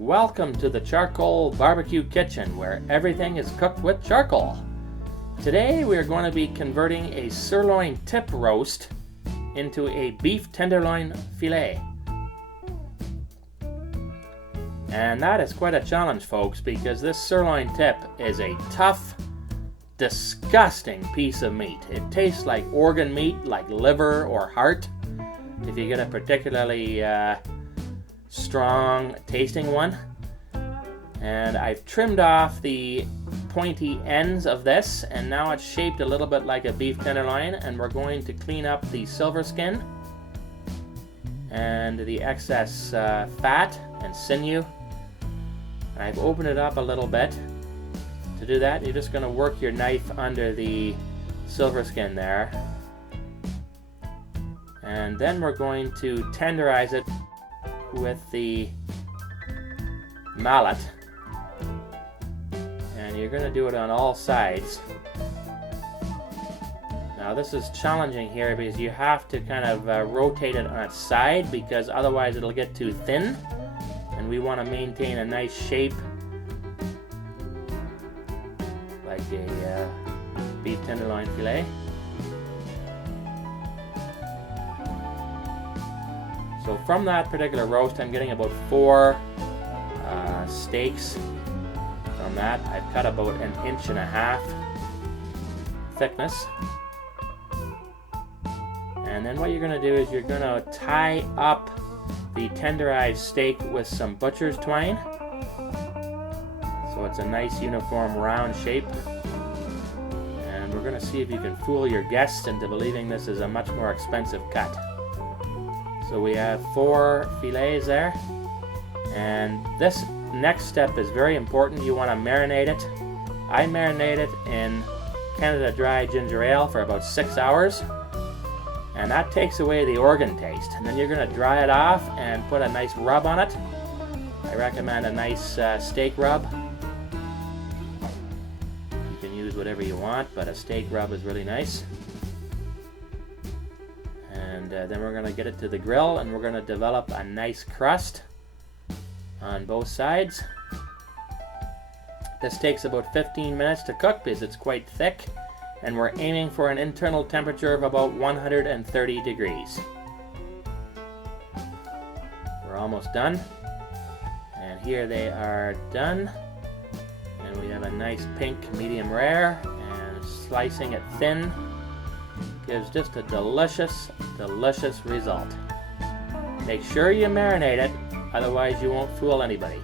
Welcome to the Charcoal Barbecue Kitchen, where everything is cooked with charcoal. Today we are going to be converting a Sirloin Tip Roast into a Beef Tenderloin Filet. And that is quite a challenge, folks, because this sirloin tip is a tough, disgusting piece of meat. It tastes like organ meat, like liver or heart, if you get a particularly strong tasting one. And I've trimmed off the pointy ends of this, and now it's shaped a little bit like a beef tenderloin, and we're going to clean up the silver skin and the excess fat and sinew. And I've opened it up a little bit. To do that, you're just going to work your knife under the silver skin there, and then we're going to tenderize it with the mallet, and you're going to do it on all sides. Now this is challenging here because you have to kind of rotate it on its side, because otherwise it'll get too thin, and we want to maintain a nice shape like a beef tenderloin filet. So from that particular roast, I'm getting about 4 steaks from that. I've cut about 1.5 inches thickness. And then what you're going to do is you're going to tie up the tenderized steak with some butcher's twine, so it's a nice uniform round shape. And we're going to see if you can fool your guests into believing this is a much more expensive cut. So we have 4 fillets there, and this next step is very important. You want to marinate it. I marinate it in Canada Dry ginger ale for about 6 hours, and that takes away the organ taste. And then you're going to dry it off and put a nice rub on it. I recommend a nice steak rub. You can use whatever you want, but a steak rub is really nice. And then we're going to get it to the grill, and we're going to develop a nice crust on both sides. This takes about 15 minutes to cook because it's quite thick, and we're aiming for an internal temperature of about 130 degrees. We're almost done, and here they are done, and we have a nice pink medium rare, and slicing it thin gives just a delicious result. Make sure you marinate it, otherwise you won't fool anybody.